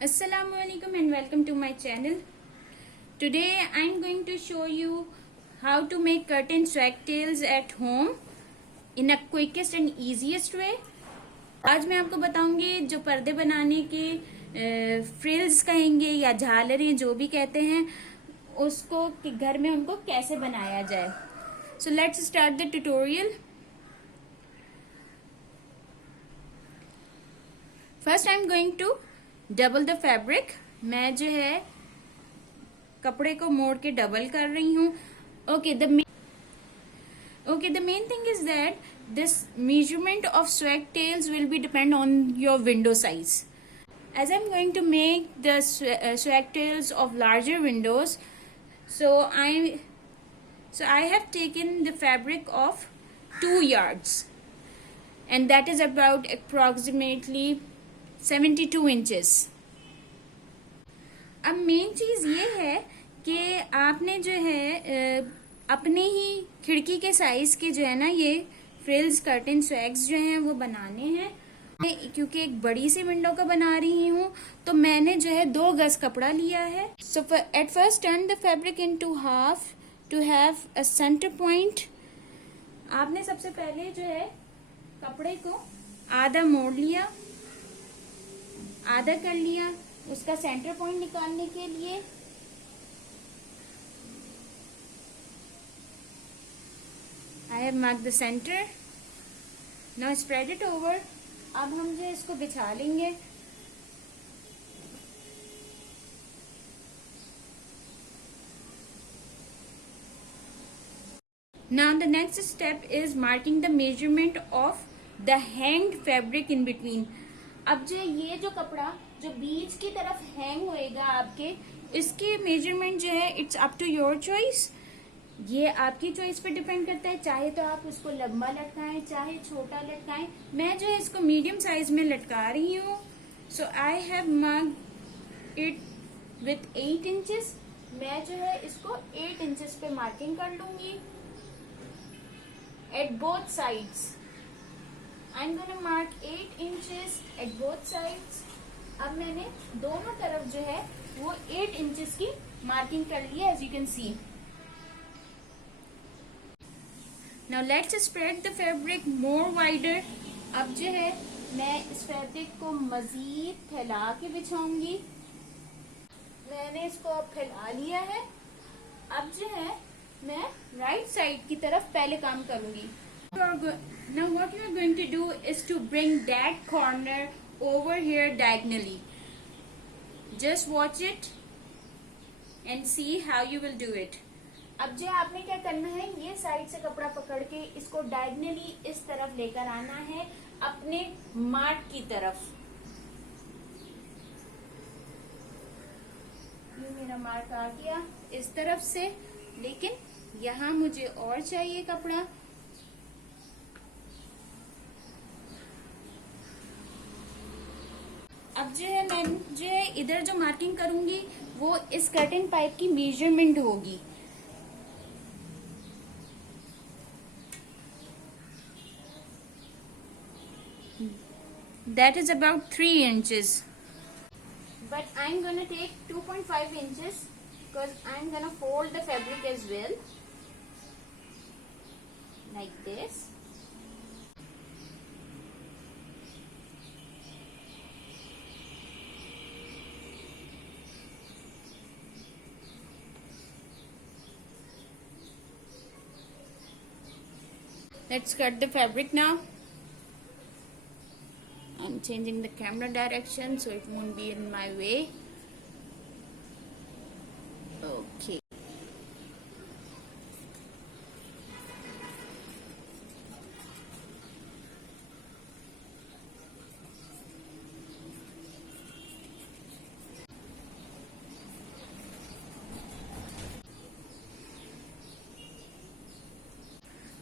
Assalamualaikum and welcome to my channel. Today I am going to show you how to make curtain swagtails at home in a quickest and easiest way. आज मैं आपको बताऊंगी जो पर्दे बनाने के फ्रिल्स कहेंगे या झालरें जो भी कहते हैं उसको कि घर में उनको कैसे बनाया जाए. So let's start the tutorial. First I am going to double the fabric. मैं जो है कपड़े को मोड़ के डबल कर रही हूँ. Okay the main thing is that this measurement of swagtails will be depend on your window size. As I am going to make the swagtails of larger windows, so I have taken the fabric of 2 yards and that is about approximately 72 इंचेस. अब मेन चीज ये है कि आपने जो है अपने ही खिड़की के साइज के जो है ना ये फ्रिल्स कर्टन स्वैग्स जो हैं वो बनाने हैं. क्योंकि एक बड़ी सी विंडो का बना रही हूँ तो मैंने जो है 2 गज कपड़ा लिया है. So at first turn the fabric into half to have a centre point. आपने सबसे पहले जो है कपड़े को आधा मोड़ लिया, आधा कर लिया. उसका सेंटर पॉइंट निकालने के लिए I have mark the centre. Now spread it over. अब हम जो इसको बिछा लेंगे. Now the next step is marking the measurement of the hanged fabric in between. अब जो ये जो कपड़ा जो बीच की तरफ हैंग होएगा आपके, इसके मेजरमेंट जो है it's up to your choice. ये आपकी चॉइस पे डिपेंड करता है. चाहे तो आप उसको लंबा लटकाएं, चाहे छोटा लटकाएं. मैं जो है इसको मीडियम साइज में लटका रही हूँ. So I have marked it with 8 inches. मैं जो है इसको 8 इंचेस पे मार्किंग कर लूंगी at both sides. I'm gonna mark 8 inches at both sides. अब मैंने दोनों तरफ जो है वो 8 इंचेस की मार्किंग कर ली है, as you can see. Now let's spread the fabric more wider. अब जो है मैं इस फैब्रिक को मजीद फैला के बिछाऊंगी. मैंने इसको अब फैला लिया है. अब जो है मैं राइट साइड की तरफ पहले काम करूंगी. Now what you are going to do is to bring that corner over here diagonally. Just watch it and see how you will do it. अब जो आपने क्या करना है, ये साइड से कपड़ा पकड़ के इसको डायगनली इस तरफ लेकर आना है अपने मार्क की तरफ. ये मेरा मार्क आ गया इस तरफ से, लेकिन यहाँ मुझे और चाहिए कपड़ा. अब जो है मैं जो है इधर जो मार्किंग करूंगी वो इस कर्टन पाइप की मेजरमेंट होगी. That is about 3 inches. But I'm gonna take 2.5 inches because I'm gonna fold the fabric as well. Like this. Let's cut the fabric now. I'm changing the camera direction so it won't be in my way. Okay.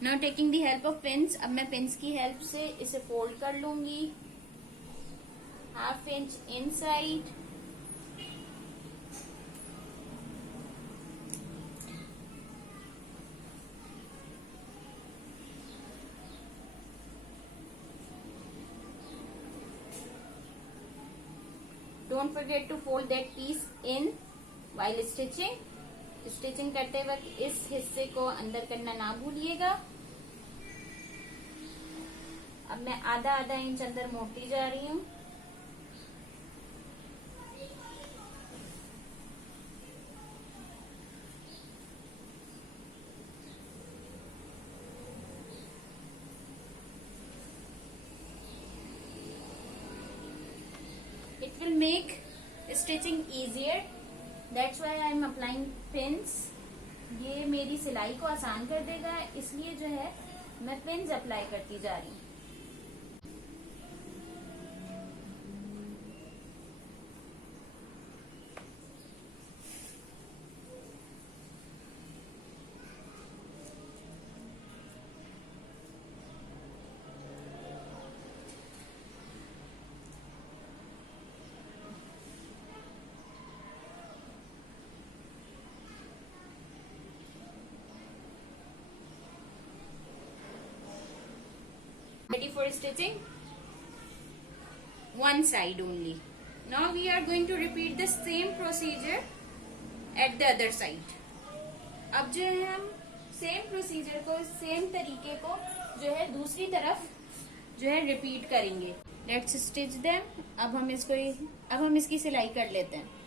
Now taking the help of pins. अब मैं pins की help से इसे fold कर लूंगी. ½ inch inside. Don't forget to fold that piece in while stitching. Stitching करते वक्त इस हिस्से को अंदर करना ना भूलिएगा। अब मैं आधा आधा इंच अंदर मोड़ती जा रही हूँ। It will make stitching easier. That's why I am applying pins. ये मेरी सिलाई को आसान कर देगा, इसलिए जो है मैं पिन्स अप्लाई करती जा रही हूँ। Ready for stitching? One side only. Now we are going to repeat the same procedure at the other side. अब जो है हम सेम प्रोसीजर को, सेम तरीके को जो है दूसरी तरफ जो है रिपीट करेंगे। Let's stitch them. अब हम इसकी सिलाई कर लेते हैं।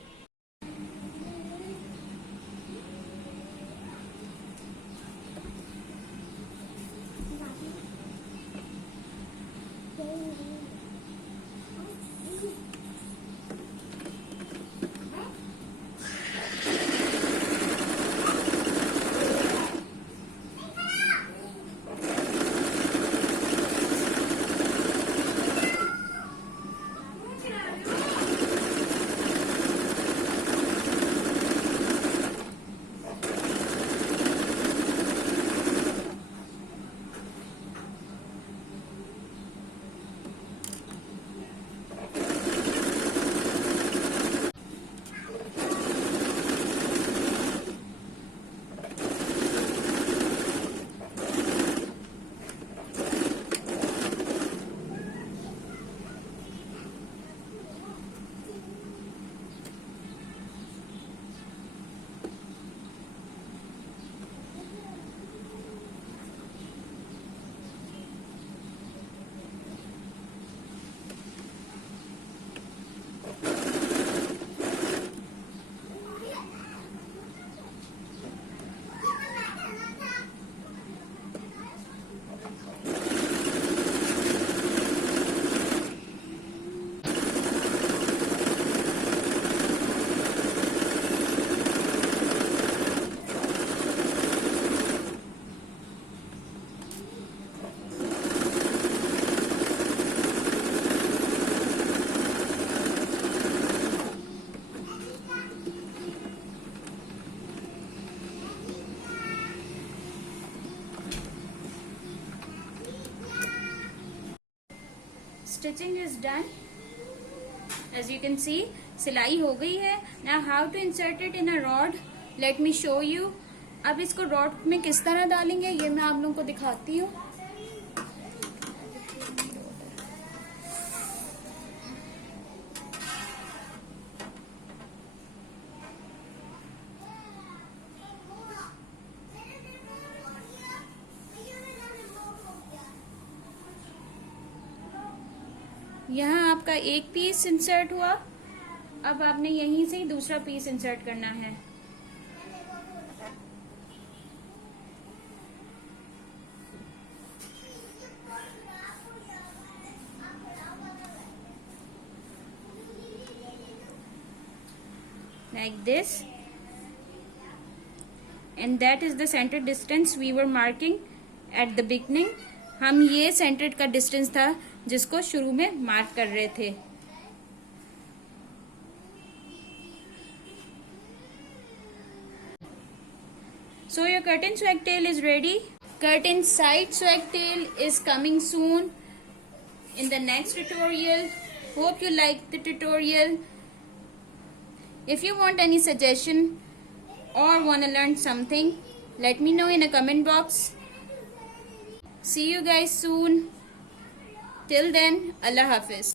Stitching is done. As you can see, सिलाई हो गई है। Now how to insert it in a rod? Let me show you. अब इसको रॉड में किस तरह डालेंगे ये मैं आप लोगों को दिखाती हूँ। यहाँ आपका एक पीस इंसर्ट हुआ। अब आपने यहीं से ही दूसरा पीस इंसर्ट करना है। Like this, and that is the center distance we were marking at the beginning. हम ये सेंटर का डिस्टेंस था जिसको शुरू में मार्क कर रहे थे। So your curtain swag tail is ready. Curtain side swag tail is coming soon in the next tutorial. Hope you like the tutorial. If you want any suggestion or want to learn something, let me know in a comment box. See you guys soon. Till then, Allah Hafiz.